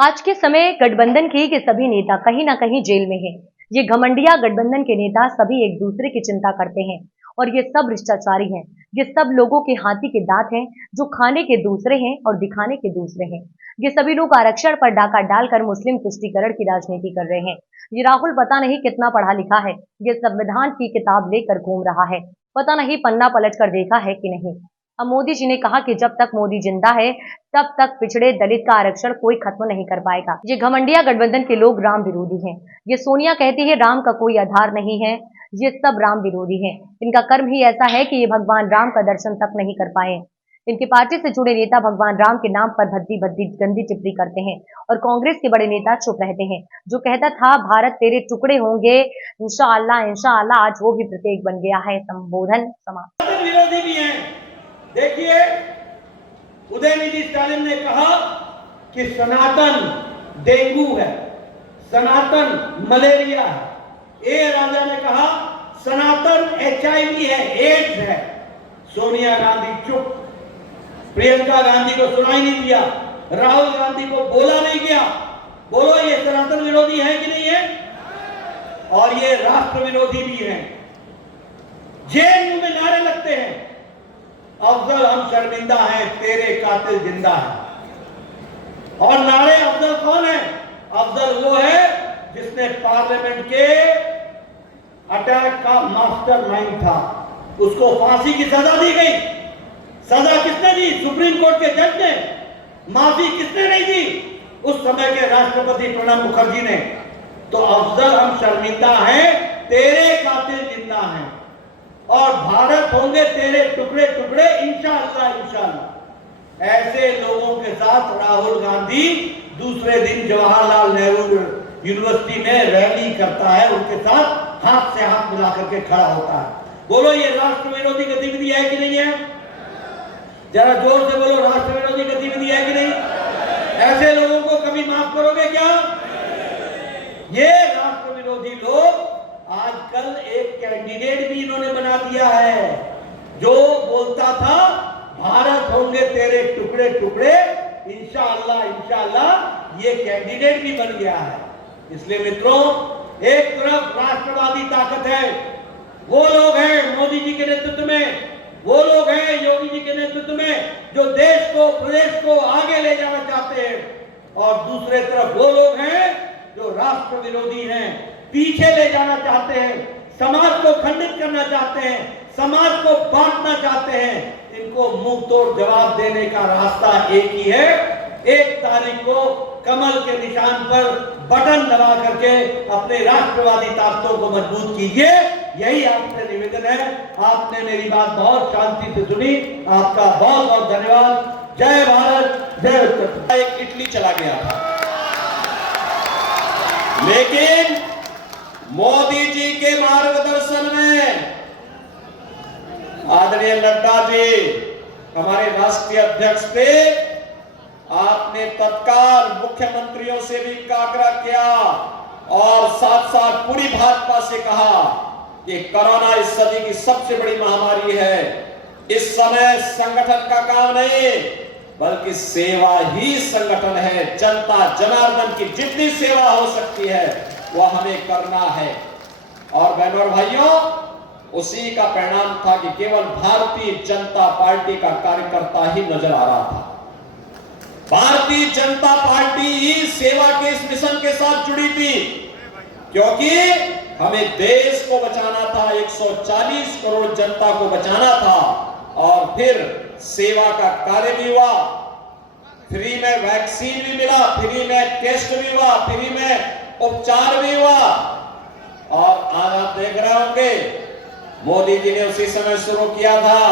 आज के समय गठबंधन के सभी नेता कहीं ना कहीं जेल में हैं। ये घमंडिया गठबंधन के नेता सभी एक दूसरे की चिंता करते हैं और ये सब भ्रष्टाचारी हैं। ये सब लोगों के हाथी के दांत हैं, जो खाने के दूसरे हैं और दिखाने के दूसरे हैं। ये सभी लोग आरक्षण पर डाका डालकर मुस्लिम तुष्टीकरण की राजनीति कर रहे हैं। ये राहुल पता नहीं कितना पढ़ा लिखा है, ये संविधान की किताब लेकर घूम रहा है, पता नहीं पन्ना पलट कर देखा है कि नहीं। अब मोदी जी ने कहा कि जब तक मोदी जिंदा है तब तक पिछड़े दलित का आरक्षण कोई खत्म नहीं कर पाएगा। ये घमंडिया गठबंधन के लोग राम विरोधी हैं। ये सोनिया कहती है राम का कोई आधार नहीं है, ये सब राम विरोधी हैं। इनका कर्म ही ऐसा है कि ये भगवान राम का दर्शन तक नहीं कर पाए। इनकी पार्टी से जुड़े नेता भगवान राम के नाम पर भद्दी भद्दी गंदी टिप्पणी करते हैं और कांग्रेस के बड़े नेता चुप रहते हैं। जो कहता था भारत तेरे टुकड़े होंगे, इंशाअल्लाह इंशाअल्लाह, आज वो भी प्रतीक बन गया है। संबोधन समाप्त। विरोधी भी हैं। देखिए, उदयनिधि स्टालिन ने कहा कि सनातन डेंगू है, सनातन मलेरिया है। ए राजा ने कहा सनातन HIV है, एड्स है। सोनिया गांधी चुप, प्रियंका गांधी को सुनाई नहीं दिया, राहुल गांधी को बोला नहीं गया। बोलो, ये सनातन विरोधी है कि नहीं है? और ये राष्ट्र विरोधी भी है। जेएनयू में नारे लगते हैं, अफजल हम शर्मिंदा हैं, तेरे कातिल जिंदा है। और नारे अफजल कौन है? अफजल वो है जिसने पार्लियामेंट के अटैक का मास्टरमाइंड था। उसको फांसी की सजा दी गई। सजा किसने दी? सुप्रीम कोर्ट के जज ने। माफी किसने नहीं दी? उस समय के राष्ट्रपति प्रणब मुखर्जी ने। तो अफजल हम शर्मिंदा हैं, तेरे कातिल जिंदा हैं और भारत होंगे तेरे टुकड़े टुकड़े, इंशाअल्लाह इंशाअल्लाह। ऐसे लोगों के साथ राहुल गांधी दूसरे दिन जवाहरलाल नेहरू यूनिवर्सिटी में रैली करता है, उनके साथ हाथ से हाथ मिला करके खड़ा होता है। बोलो, ये राष्ट्र विरोधी गतिविधि है कि नहीं है? जरा जोर से बोलो, राष्ट्र विरोधी गतिविधि है कि नहीं? ऐसे लोगों को कभी माफ करोगे क्या? ये राष्ट्र विरोधी लोग आजकल एक कैंडिडेट भी इन्होंने बना दिया है, जो बोलता था भारत होंगे तेरे टुकड़े टुकड़े, इंशाअल्लाह इंशाअल्लाह। ये कैंडिडेट भी बन गया है। इसलिए मित्रों, एक तरफ राष्ट्रवादी ताकत है, वो लोग हैं मोदी जी के नेतृत्व में, वो लोग हैं योगी जी के नेतृत्व में, जो देश को प्रदेश को आगे ले जाना चाहते हैं। और दूसरे तरफ वो लोग हैं जो राष्ट्र विरोधी हैं, पीछे ले जाना चाहते हैं, समाज को खंडित करना चाहते हैं, समाज को बांटना चाहते हैं। इनको मुंह तोड़ जवाब देने का रास्ता एक ही है। 1 तारीख को कमल के निशान पर बटन दबा करके अपने राष्ट्रवादी ताकतों को मजबूत कीजिए। यही आपसे निवेदन है। आपने मेरी बात बहुत शांति से सुनी, आपका बहुत बहुत धन्यवाद। जय भारत, जय उत्तर प्रदेश। एक इटली चला गया था, लेकिन मोदी जी के मार्गदर्शन में आदरणीय नड्डा जी हमारे राष्ट्रीय अध्यक्ष थे, आपने तत्काल मुख्यमंत्रियों से भी आग्रह किया और साथ साथ पूरी भाजपा से कहा कि कोरोना इस सदी की सबसे बड़ी महामारी है। इस समय संगठन का काम नहीं, बल्कि सेवा ही संगठन है। जनता जनार्दन की जितनी सेवा हो सकती है वह हमें करना है। और बहनों और भाइयों, उसी का परिणाम था कि केवल भारतीय जनता पार्टी का कार्यकर्ता ही नजर आ रहा था। भारतीय जनता पार्टी ही सेवा के इस मिशन के साथ जुड़ी थी, क्योंकि हमें देश को बचाना था, 140 करोड़ जनता को बचाना था। और फिर सेवा का कार्य भी हुआ, फ्री में वैक्सीन भी मिला, फ्री में टेस्ट भी हुआ, फ्री में उपचार भी हुआ। और आज आप देख रहे होंगे, मोदी जी ने उसी समय शुरू किया था,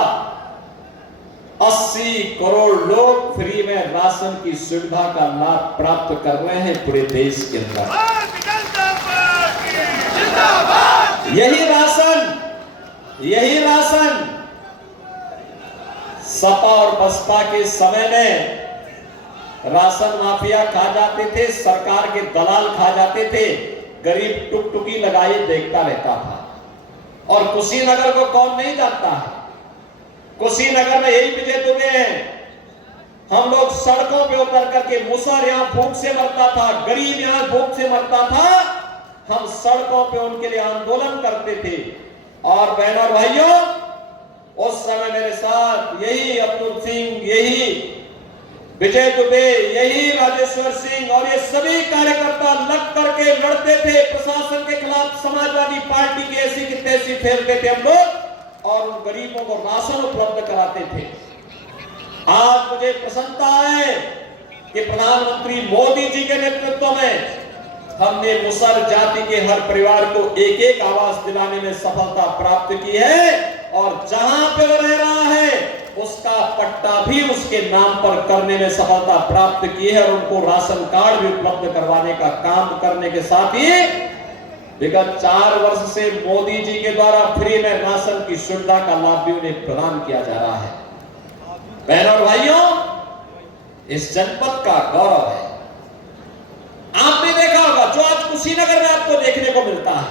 80 करोड़ लोग फ्री में राशन की सुविधा का लाभ प्राप्त कर रहे हैं पूरे देश के अंदर। यही राशन सपा और बसपा के समय में राशन माफिया खा जाते थे, सरकार के दलाल खा जाते थे, गरीब टुकटुकी लगाए देखता रहता था। और कुशीनगर को कौन नहीं जानता है? कुशीनगर में यही विजय दुबे हैं हम लोग सड़कों पे उतर करके, मुसहर यहां भूख से मरता था, गरीब यहां भूख से मरता था, हम सड़कों पे उनके लिए आंदोलन करते थे। और बहनों और भाइयों, उस समय मेरे साथ यही अब्दुल सिंह, यही विजय दुबे, यही राजेश्वर सिंह और ये सभी कार्यकर्ता लग करके लड़ते थे प्रशासन के खिलाफ। समाजवादी पार्टी की ऐसी की तैसी फेरते थे हम लोग और उन गरीबों को राशन उपलब्ध कराते थे। आज मुझे प्रसन्नता है कि प्रधानमंत्री मोदी जी के नेतृत्व में हमने मुसहर जाति के हर परिवार को एक एक आवास दिलाने में सफलता प्राप्त की है और जहां पे वो रह रहा है उसका पट्टा भी उसके नाम पर करने में सफलता प्राप्त की है और उनको राशन कार्ड भी उपलब्ध करवाने का काम करने के साथ ही विगत 4 वर्ष से मोदी जी के द्वारा फ्री में राशन की सुविधा का लाभ भी उन्हें प्रदान किया जा रहा है। बहनों और भाइयों, इस जनपद का गौरव है। आपने देखा होगा जो आज कुशीनगर में आपको देखने को मिलता है।